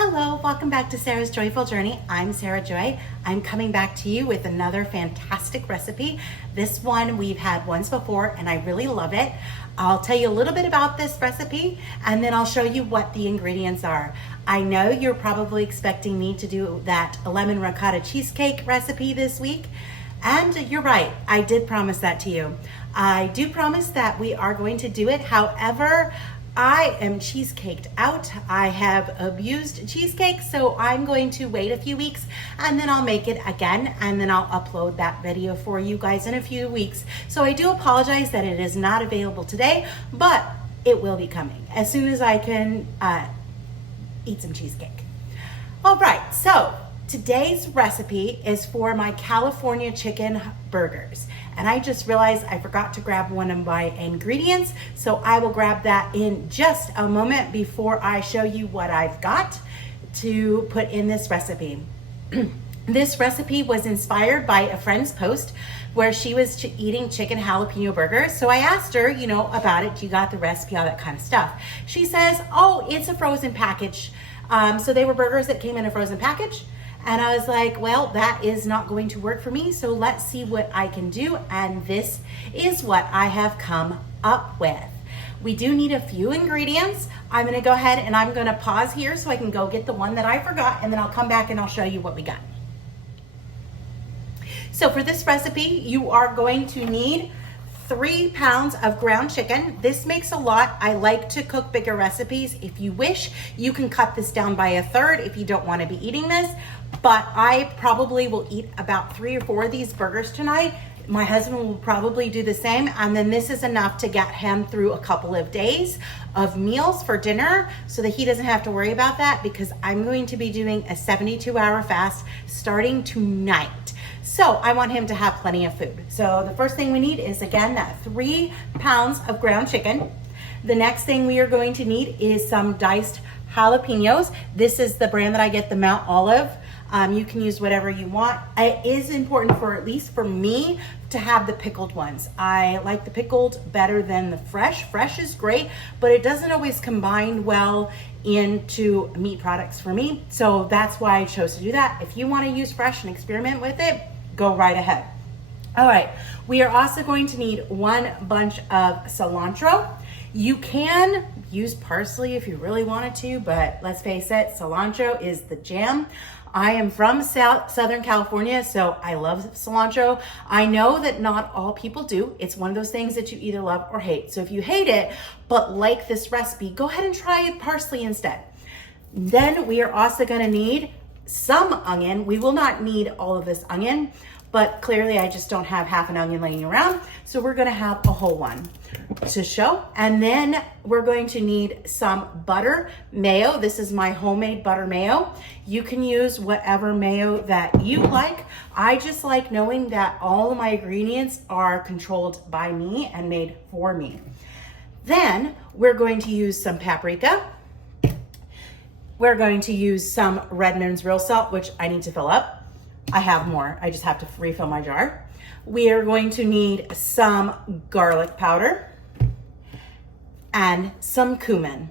Hello, welcome back to Sarah's Joyful Journey. I'm Sarah Joy. I'm coming back to you with another fantastic recipe. This one we've had once before and I really love it. I'll tell you a little bit about this recipe and then I'll show you what the ingredients are. I know you're probably expecting me to do that lemon ricotta cheesecake recipe this week. And you're right, I did promise that to you. I do promise that we are going to do it. However, I am cheesecaked out. I have abused cheesecake, so I'm going to wait a few weeks and then I'll make it again and then I'll upload that video for you guys in a few weeks. So I do apologize that it is not available today, but it will be coming as soon as I can eat some cheesecake. All right, so today's recipe is for my California chicken burgers. And I just realized I forgot to grab one of my ingredients, so I will grab that in just a moment before I show you what I've got to put in this recipe. This recipe was inspired by a friend's post where she was eating chicken jalapeno burgers. So I asked her, about it. You got the recipe, all that kind of stuff. She says, oh, it's a frozen package. So they were burgers that came in a frozen package. And I was like, well, that is not going to work for me. So let's see what I can do. And this is what I have come up with. We do need a few ingredients. I'm gonna go ahead and I'm gonna pause here so I can go get the one that I forgot and then I'll come back and I'll show you what we got. So for this recipe, you are going to need 3 pounds of ground chicken. This makes a lot. I like to cook bigger recipes. If you wish, you can cut this down by a third if you don't want to be eating this, but I probably will eat about 3 or 4 of these burgers tonight. My husband will probably do the same, and then this is enough to get him through a couple of days of meals for dinner so that he doesn't have to worry about that, because I'm going to be doing a 72-hour fast starting tonight. So I want him to have plenty of food. So the first thing we need is, again, that 3 pounds of ground chicken. The next thing we are going to need is some diced jalapeños. This is the brand that I get, the Mount Olive. You can use whatever you want. It is important, for at least for me, to have the pickled ones. I like the pickled better than the fresh. Fresh is great, but it doesn't always combine well into meat products for me. So that's why I chose to do that. If you want to use fresh and experiment with it, go right ahead. All right, we are also going to need 1 bunch of cilantro. You can use parsley if you really wanted to, but let's face it, cilantro is the jam. I am from Southern California, so I love cilantro. I know that not all people do. It's one of those things that you either love or hate. So if you hate it, but like this recipe, go ahead and try parsley instead. Then we are also gonna need some onion. We will not need all of this onion, but clearly I just don't have half an onion laying around. So we're gonna have a whole one to show. And then we're going to need some butter, mayo. This is my homemade butter mayo. You can use whatever mayo that you like. I just like knowing that all of my ingredients are controlled by me and made for me. Then we're going to use some paprika. We're going to use some Redmond's real salt, which I need to fill up. I have more, I just have to refill my jar. We are going to need some garlic powder and some cumin.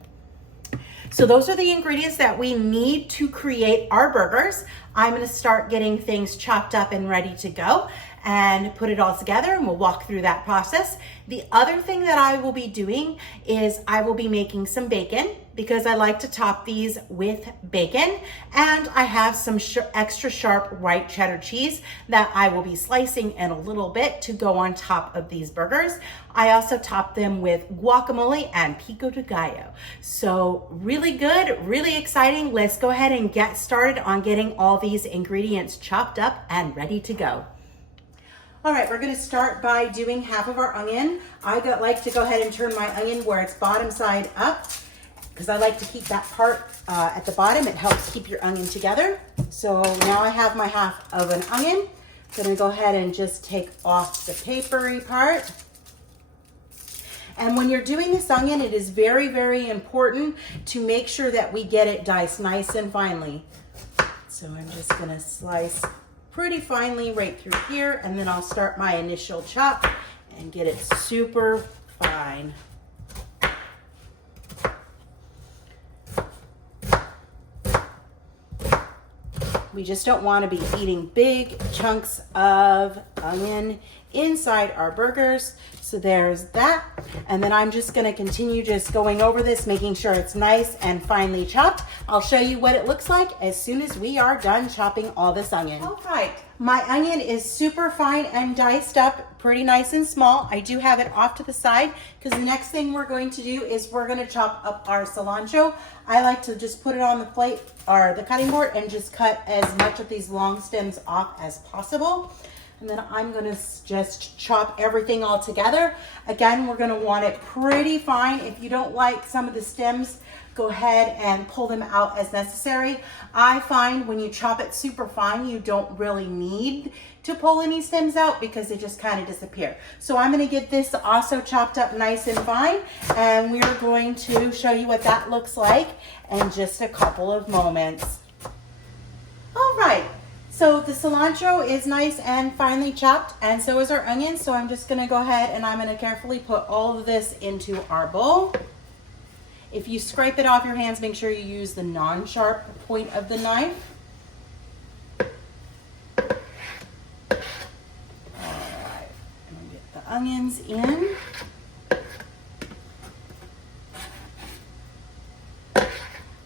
So those are the ingredients that we need to create our burgers. I'm gonna start getting things chopped up and ready to go and put it all together, and we'll walk through that process. The other thing that I will be doing is I will be making some bacon, because I like to top these with bacon, and I have some extra sharp white cheddar cheese that I will be slicing in a little bit to go on top of these burgers. I also top them with guacamole and pico de gallo. So really good, really exciting. Let's go ahead and get started on getting all these ingredients chopped up and ready to go. All right, we're gonna start by doing half of our onion. I like to go ahead and turn my onion where it's bottom side up, because I like to keep that part at the bottom. It helps keep your onion together. So now I have my half of an onion. I'm gonna go ahead and just take off the papery part. And when you're doing this onion, it is very, very important to make sure that we get it diced nice and finely. So I'm just gonna slice pretty finely right through here, and then I'll start my initial chop and get it super fine. We just don't want to be eating big chunks of onion inside our burgers. So there's that. And then I'm just gonna continue just going over this, making sure it's nice and finely chopped. I'll show you what it looks like as soon as we are done chopping all this onion. All right, my onion is super fine and diced up, pretty nice and small. I do have it off to the side because the next thing we're going to do is we're gonna chop up our cilantro. I like to just put it on the plate or the cutting board and just cut as much of these long stems off as possible. And then I'm gonna just chop everything all together. Again, we're gonna want it pretty fine. If you don't like some of the stems, go ahead and pull them out as necessary. I find when you chop it super fine, you don't really need to pull any stems out because they just kind of disappear. So I'm gonna get this also chopped up nice and fine, and we're going to show you what that looks like in just a couple of moments. All right. So the cilantro is nice and finely chopped, and so is our onion. So I'm just gonna go ahead and I'm gonna carefully put all of this into our bowl. If you scrape it off your hands, make sure you use the non-sharp point of the knife. All right, I'm gonna get the onions in.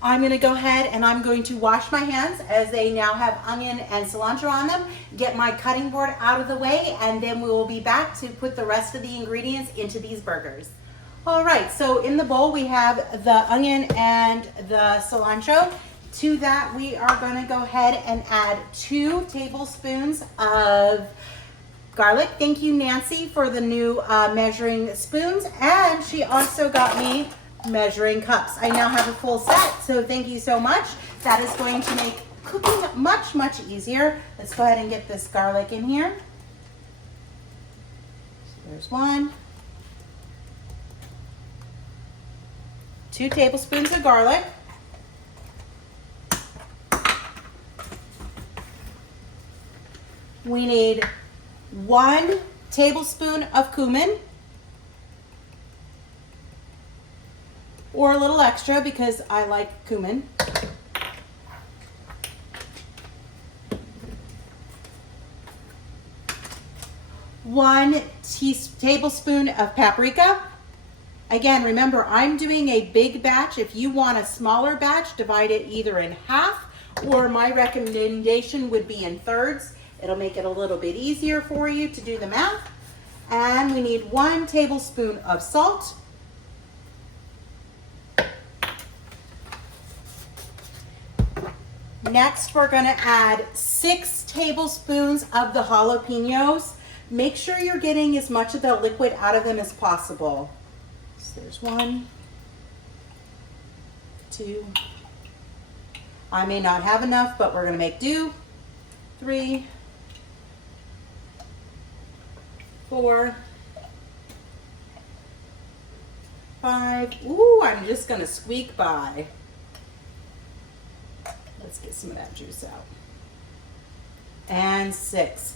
I'm gonna go ahead and I'm going to wash my hands as they now have onion and cilantro on them, get my cutting board out of the way, and then we will be back to put the rest of the ingredients into these burgers. All right, so in the bowl we have the onion and the cilantro. To that we are gonna go ahead and add 2 tablespoons of garlic. Thank you, Nancy, for the new measuring spoons, and she also got me measuring cups. I now have a full set, so thank you so much. That is going to make cooking much, much easier. Let's go ahead and get this garlic in here. So there's 1. 2 tablespoons of garlic. We need 1 tablespoon of cumin, or a little extra because I like cumin. 1 tablespoon of paprika. Again, remember, I'm doing a big batch. If you want a smaller batch, divide it either in half, or my recommendation would be in thirds. It'll make it a little bit easier for you to do the math. And we need 1 tablespoon of salt. Next, we're gonna add 6 tablespoons of the jalapeños. Make sure you're getting as much of the liquid out of them as possible. So there's 1, 2. I may not have enough, but we're gonna make do. 3, 4, 5. Ooh, I'm just gonna squeak by. Let's get some of that juice out. And 6.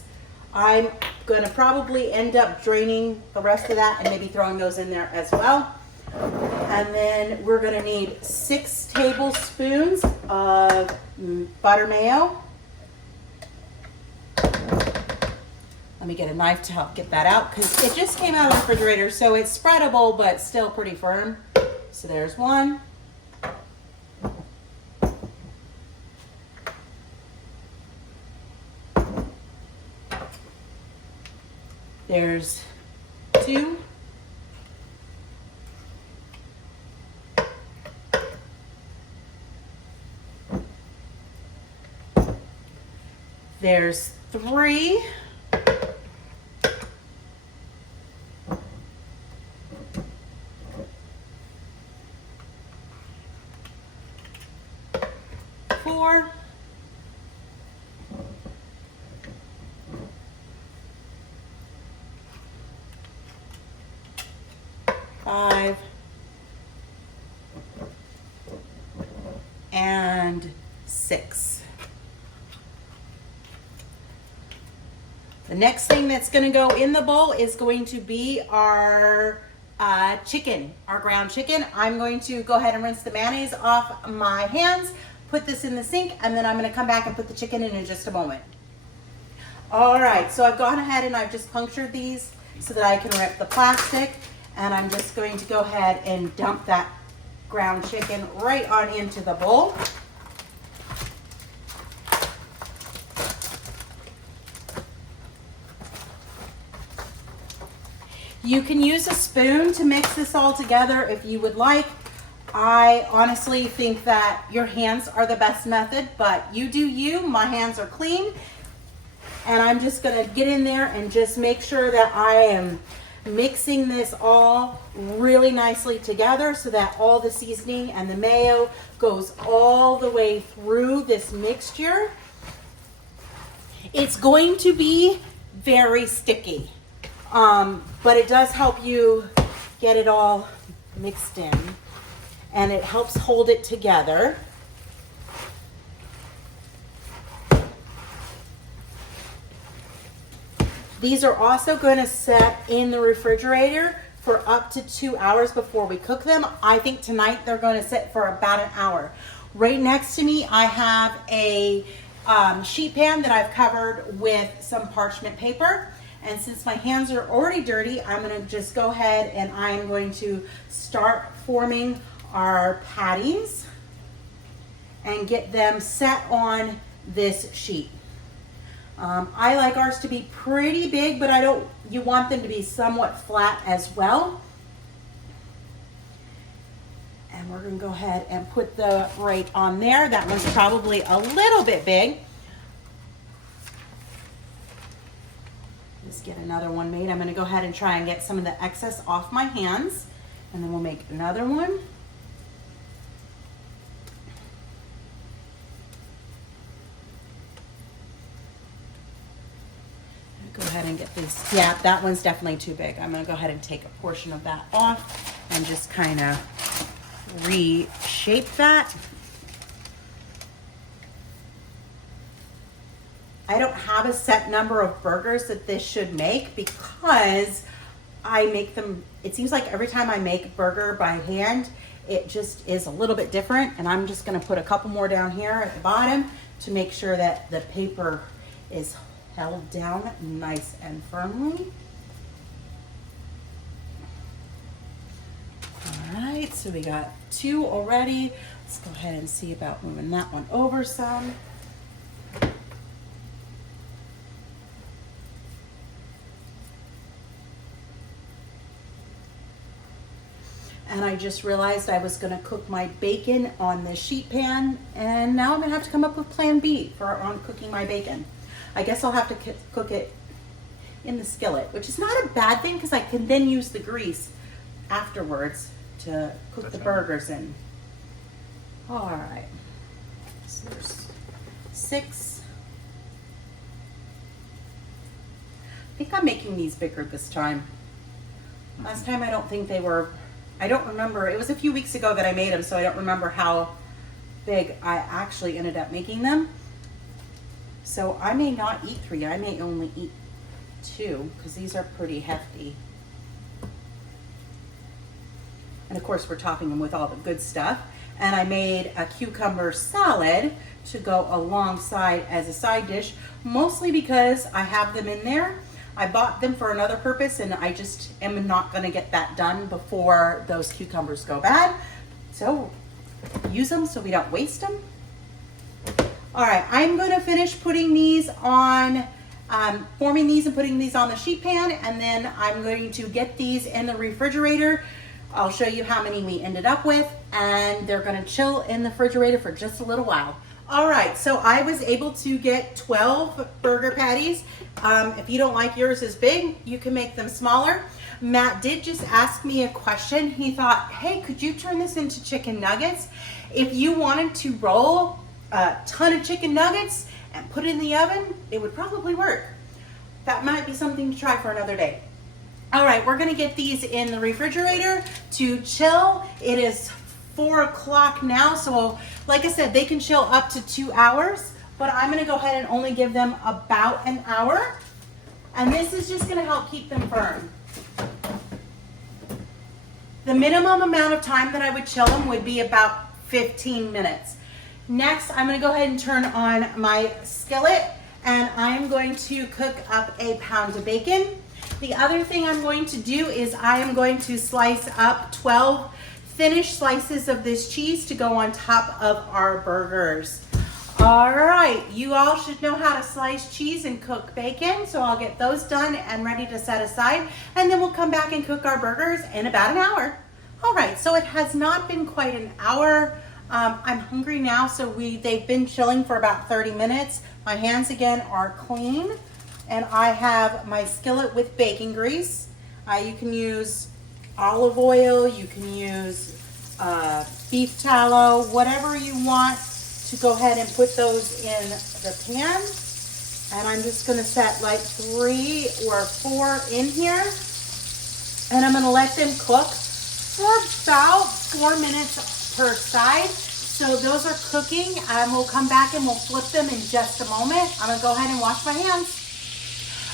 I'm gonna probably end up draining the rest of that and maybe throwing those in there as well. And then we're gonna need 6 tablespoons of butter mayo. Let me get a knife to help get that out because it just came out of the refrigerator, so it's spreadable but still pretty firm. So there's 1. There's 2. There's 3. Four. 5. And 6. The next thing that's going to go in the bowl is going to be our chicken, our ground chicken. I'm going to go ahead and rinse the mayonnaise off my hands, put this in the sink, and then I'm gonna come back and put the chicken in just a moment. All right, so I've gone ahead and I've just punctured these so that I can rip the plastic, and I'm just going to go ahead and dump that ground chicken right on into the bowl. You can use a spoon to mix this all together if you would like. I honestly think that your hands are the best method, but you do you. My hands are clean, and I'm just gonna get in there and just make sure that I am mixing this all really nicely together so that all the seasoning and the mayo goes all the way through this mixture. It's going to be very sticky, but it does help you get it all mixed in, and it helps hold it together. These are also going to set in the refrigerator for up to 2 hours before we cook them. I think tonight they're going to sit for about an hour. Right next to me, I have a sheet pan that I've covered with some parchment paper. And since my hands are already dirty, I'm going to just go ahead and I'm going to start forming our patties and get them set on this sheet. I like ours to be pretty big, but you want them to be somewhat flat as well. And we're gonna go ahead and put the right on there. That one's probably a little bit big. Let's get another one made. I'm gonna go ahead and try and get some of the excess off my hands, and then we'll make another one. Go ahead and get this. Yeah, that one's definitely too big. I'm gonna go ahead and take a portion of that off and just kind of reshape that. I don't have a set number of burgers that this should make because I make them, it seems like every time I make a burger by hand, it just is a little bit different, and I'm just gonna put a couple more down here at the bottom to make sure that the paper is held down nice and firmly. All right, so we got 2 already. Let's go ahead and see about moving that one over some. And I just realized I was gonna cook my bacon on the sheet pan, and now I'm gonna have to come up with plan B on cooking my bacon. I guess I'll have to cook it in the skillet, which is not a bad thing because I can then use the grease afterwards to cook the burgers in. All right, so there's 6. I think I'm making these bigger this time. Last time I don't think they were, I don't remember. It was a few weeks ago that I made them, so I don't remember how big I actually ended up making them. So I may not eat 3, I may only eat 2 because these are pretty hefty. And of course we're topping them with all the good stuff. And I made a cucumber salad to go alongside as a side dish, mostly because I have them in there. I bought them for another purpose, and I just am not gonna get that done before those cucumbers go bad. So use them so we don't waste them. All right, I'm gonna finish putting these on, forming these and putting these on the sheet pan, and then I'm going to get these in the refrigerator. I'll show you how many we ended up with, and they're gonna chill in the refrigerator for just a little while. All right, so I was able to get 12 burger patties. If you don't like yours as big, you can make them smaller. Matt did just ask me a question. He thought, hey, could you turn this into chicken nuggets? If you wanted to roll a ton of chicken nuggets and put it in the oven, it would probably work. That might be something to try for another day. All right, we're gonna get these in the refrigerator to chill. It is 4 o'clock now, so like I said, they can chill up to 2 hours, but I'm gonna go ahead and only give them about an hour. And this is just gonna help keep them firm. The minimum amount of time that I would chill them would be about 15 minutes. Next, I'm gonna go ahead and turn on my skillet, and I'm going to cook up a pound of bacon. The other thing I'm going to do is I am going to slice up 12 finished slices of this cheese to go on top of our burgers. All right, you all should know how to slice cheese and cook bacon, so I'll get those done and ready to set aside, and then we'll come back and cook our burgers in about an hour. All right, so it has not been quite an hour. I'm hungry now, so they've been chilling for about 30 minutes. My hands again are clean, and I have my skillet with bacon grease. You can use olive oil, you can use beef tallow, whatever you want to go ahead and put those in the pan. And I'm just gonna set like 3 or 4 in here, and I'm gonna let them cook for about 4 minutes per side. So those are cooking, and we'll come back and we'll flip them in just a moment. I'm gonna go ahead and wash my hands.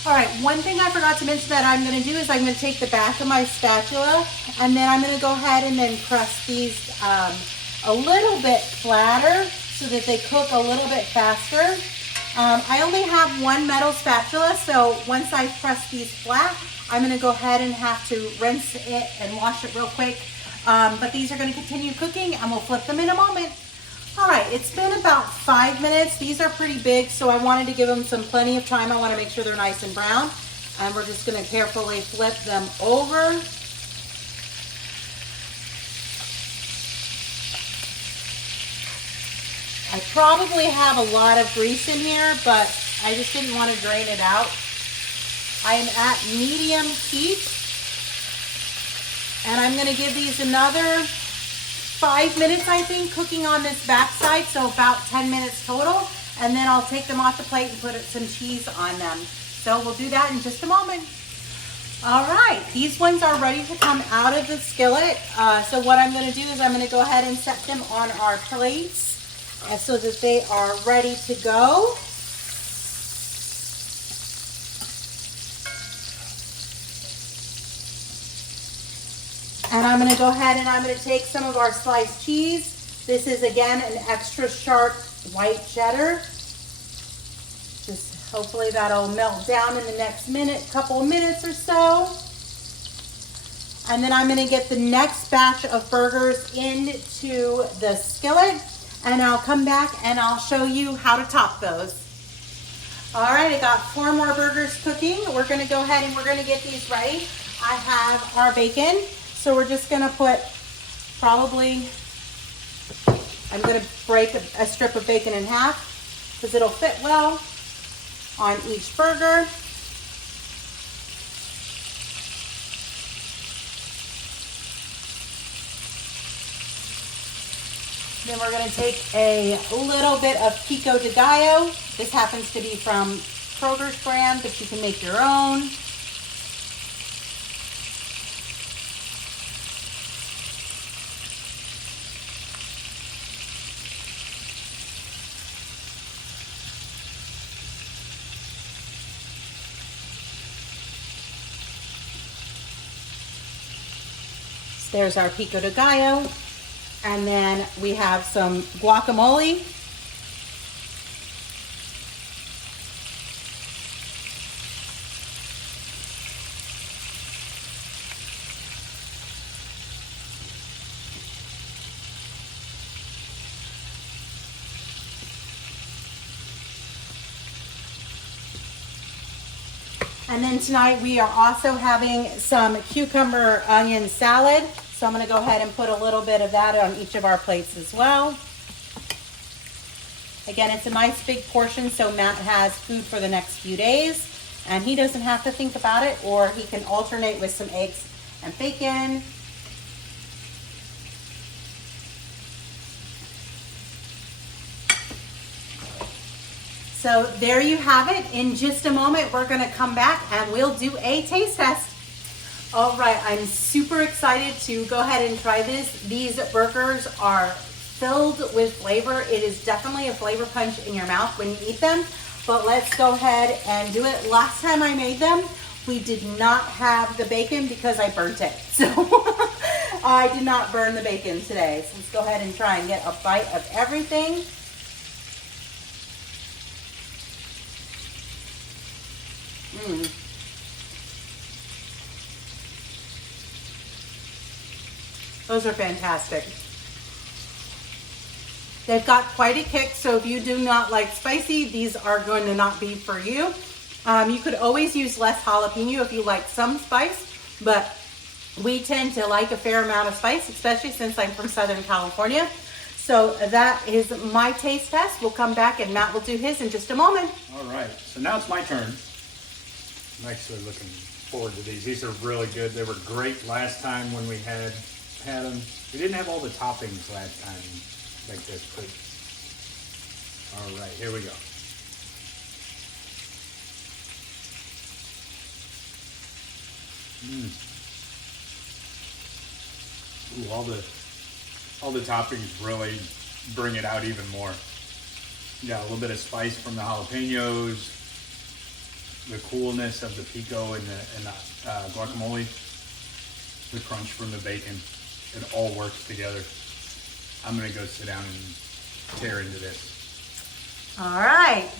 All right, one thing I forgot to mention that I'm gonna do is I'm gonna take the back of my spatula, and then I'm gonna go ahead and then press these a little bit flatter so that they cook a little bit faster. I only have one metal spatula, so once I press these flat, I'm gonna go ahead and have to rinse it and wash it real quick. But these are gonna continue cooking, and we'll flip them in a moment. All right, it's been about 5 minutes. These are pretty big, so I wanted to give them plenty of time. I wanna make sure they're nice and brown. And we're just gonna carefully flip them over. I probably have a lot of grease in here, but I just didn't want to drain it out. I am at medium heat, and I'm going to give these another 5 minutes, I think, cooking on this backside, so about 10 minutes total, and then I'll take them off the plate and put some cheese on them. So we'll do that in just a moment. All right, these ones are ready to come out of the skillet. So what I'm going to do is I'm going to go ahead and set them on our plates so that they are ready to go. And I'm gonna go ahead and I'm gonna take some of our sliced cheese. This is again an extra sharp white cheddar. Just hopefully that'll melt down in the next couple of minutes or so. And then I'm gonna get the next batch of burgers into the skillet, and I'll come back and I'll show you how to top those. All right, I got 4 more burgers cooking. We're gonna go ahead and we're gonna get these ready. I have our bacon, so we're just gonna put I'm gonna break a strip of bacon in half because it'll fit well on each burger. Then we're going to take a little bit of Pico de Gallo. This happens to be from Kroger's brand, but you can make your own. So there's our Pico de Gallo. And then we have some guacamole. And then tonight we are also having some cucumber onion salad. So I'm going to go ahead and put a little bit of that on each of our plates as well. Again, it's a nice big portion, so Matt has food for the next few days, and he doesn't have to think about it, or he can alternate with some eggs and bacon. So there you have it. In just a moment, we're going to come back and we'll do a taste test. All right, I'm super excited to go ahead and try this. These burgers are filled with flavor. It is definitely a flavor punch in your mouth when you eat them, but let's go ahead and do it. Last time I made them, we did not have the bacon because I burnt it. So I did not burn the bacon today. So let's go ahead and try and get a bite of everything. Those are fantastic. They've got quite a kick, so if you do not like spicy, these are going to not be for you. You could always use less jalapeno if you like some spice, but we tend to like a fair amount of spice, especially since I'm from Southern California. So that is my taste test. We'll come back and Matt will do his in just a moment. All right, so now it's my turn. I'm actually looking forward to these. These are really good. They were great last time when we had them. We didn't have all the toppings last time like this, but all right, here we go. Ooh, all the toppings really bring it out even more. You got a little bit of spice from the jalapeños, the coolness of the pico and the guacamole, the crunch from the bacon. It all works together. I'm gonna go sit down and tear into this. All right.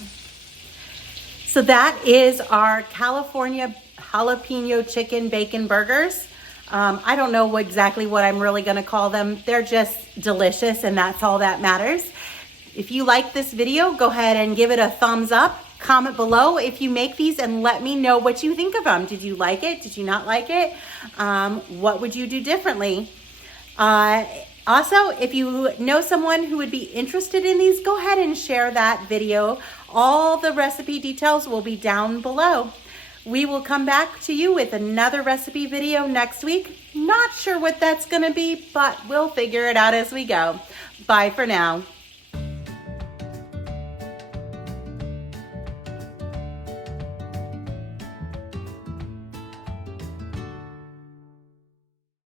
So that is our California jalapeno chicken bacon burgers. I don't know exactly what I'm really gonna call them. They're just delicious, and that's all that matters. If you like this video, go ahead and give it a thumbs up. Comment below if you make these and let me know what you think of them. Did you like it? Did you not like it? What would you do differently? Also, if you know someone who would be interested in these, go ahead and share that video. All the recipe details will be down below. We will come back to you with another recipe video next week. Not sure what that's gonna be, but we'll figure it out as we go. Bye for now.